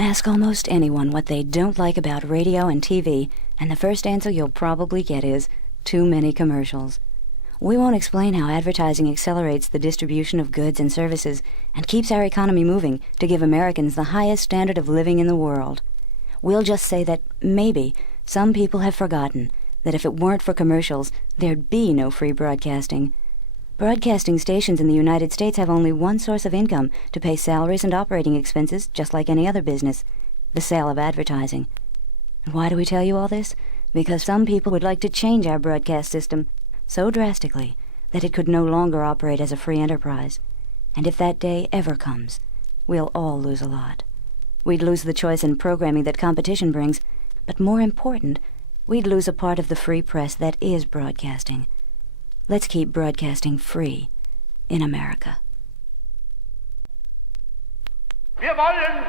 Ask almost anyone what they don't like about radio and TV, and the first answer you'll probably get is, too many commercials. We won't explain how advertising accelerates the distribution of goods and services and keeps our economy moving to give Americans the highest standard of living in the world. We'll just say that maybe some people have forgotten that if it weren't for commercials, there'd be no free broadcasting. Broadcasting stations in the United States have only one source of income to pay salaries and operating expenses, just like any other business, the sale of advertising. And why do we tell you all this? Because some people would like to change our broadcast system so drastically that it could no longer operate as a free enterprise. And if that day ever comes, we'll all lose a lot. We'd lose the choice in programming that competition brings, but more important, we'd lose a part of the free press that is broadcasting. Let's keep broadcasting free in America. Wir wollen,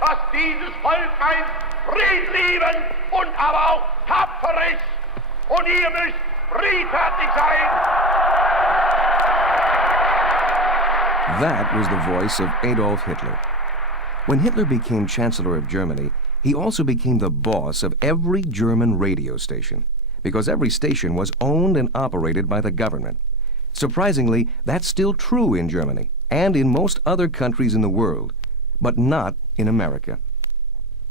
dass dieses Volk ein friedlieben und aber auch tapfer ist. Und ihr müsst friedfertig sein. That was the voice of Adolf Hitler. When Hitler became Chancellor of Germany, he also became the boss of every German radio station, because every station was owned and operated by the government. Surprisingly, that's still true in Germany and in most other countries in the world, but not in America.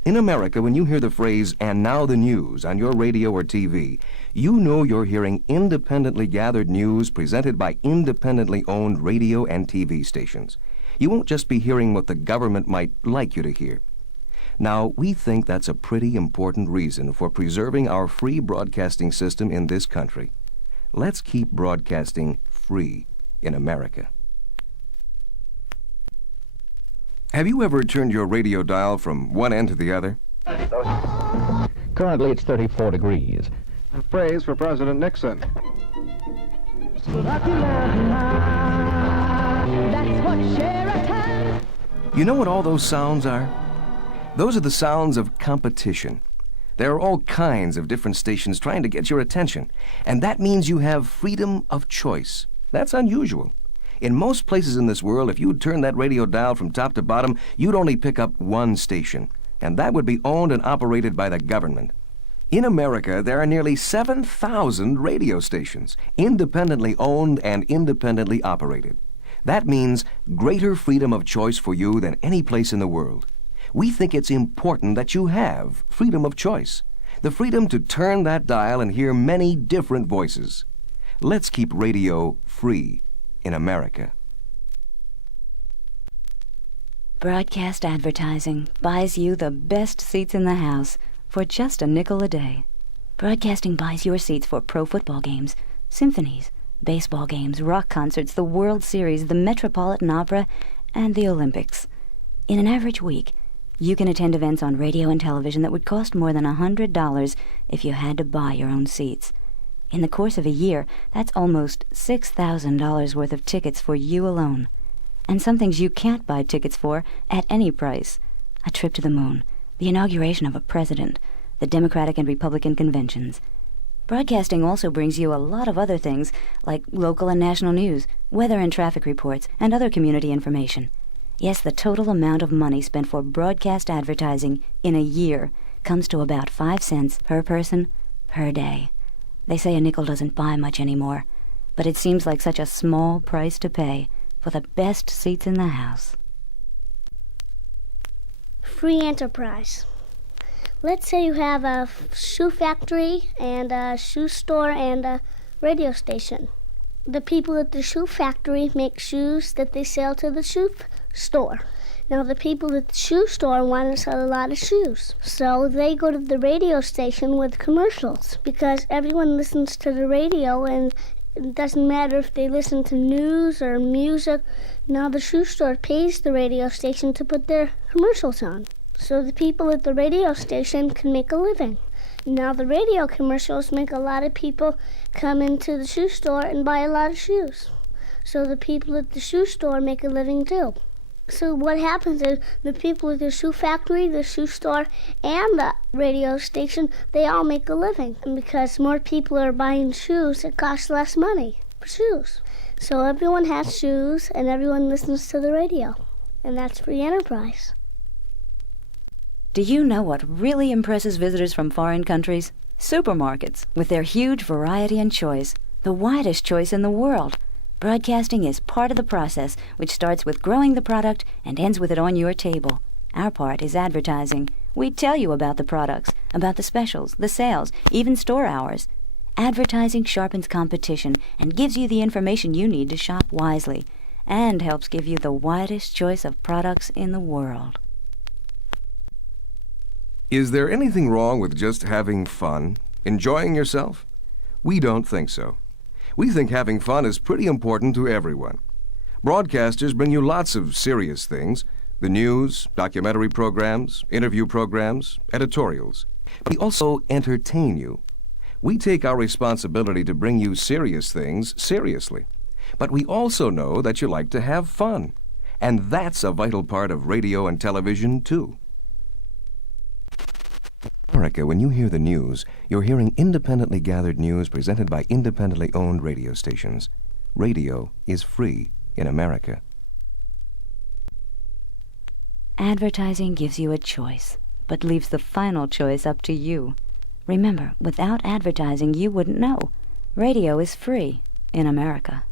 In America, when you hear the phrase, "and now the news," on your radio or TV, you know you're hearing independently gathered news presented by independently owned radio and TV stations. You won't just be hearing what the government might like you to hear. Now, we think that's a pretty important reason for preserving our free broadcasting system in this country. Let's keep broadcasting free in America. Have you ever turned your radio dial from one end to the other? Currently, it's 34 degrees. Praise for President Nixon. You know what all those sounds are? Those are the sounds of competition. There are all kinds of different stations trying to get your attention, and that means you have freedom of choice. That's unusual. In most places in this world, if you'd turn that radio dial from top to bottom, you'd only pick up one station, and that would be owned and operated by the government. In America, there are nearly 7,000 radio stations, independently owned and independently operated. That means greater freedom of choice for you than any place in the world. We think it's important that you have freedom of choice, the freedom to turn that dial and hear many different voices. Let's keep radio free in America. Broadcast advertising buys you the best seats in the house for just a nickel a day. Broadcasting buys your seats for pro football games, symphonies, baseball games, rock concerts, the World Series, the Metropolitan Opera, and the Olympics. In an average week, you can attend events on radio and television that would cost more than $100 if you had to buy your own seats. In the course of a year, that's almost $6,000 worth of tickets for you alone. And some things you can't buy tickets for at any price. A trip to the moon, the inauguration of a president, the Democratic and Republican conventions. Broadcasting also brings you a lot of other things, like local and national news, weather and traffic reports, and other community information. Yes, the total amount of money spent for broadcast advertising in a year comes to about 5 cents per person per day. They say a nickel doesn't buy much anymore, but it seems like such a small price to pay for the best seats in the house. Free enterprise. Let's say you have a shoe factory and a shoe store and a radio station. The people at the shoe factory make shoes that they sell to the shoe store. Now the people at the shoe store want to sell a lot of shoes, so they go to the radio station with commercials, because everyone listens to the radio, and it doesn't matter if they listen to news or music. Now the shoe store pays the radio station to put their commercials on, so the people at the radio station can make a living. Now the radio commercials make a lot of people come into the shoe store and buy a lot of shoes, so the people at the shoe store make a living too. So what happens is the people at the shoe factory, the shoe store, and the radio station, they all make a living. And because more people are buying shoes, it costs less money for shoes. So everyone has shoes and everyone listens to the radio. And that's free enterprise. Do you know what really impresses visitors from foreign countries? Supermarkets, with their huge variety and choice, the widest choice in the world. Broadcasting is part of the process, which starts with growing the product and ends with it on your table. Our part is advertising. We tell you about the products, about the specials, the sales, even store hours. Advertising sharpens competition and gives you the information you need to shop wisely, and helps give you the widest choice of products in the world. Is there anything wrong with just having fun, enjoying yourself? We don't think so. We think having fun is pretty important to everyone. Broadcasters bring you lots of serious things: the news, documentary programs, interview programs, editorials. We also entertain you. We take our responsibility to bring you serious things seriously. But we also know that you like to have fun. And that's a vital part of radio and television, too. In America, when you hear the news, you're hearing independently gathered news presented by independently owned radio stations. Radio is free in America. Advertising gives you a choice, but leaves the final choice up to you. Remember, without advertising, you wouldn't know. Radio is free in America.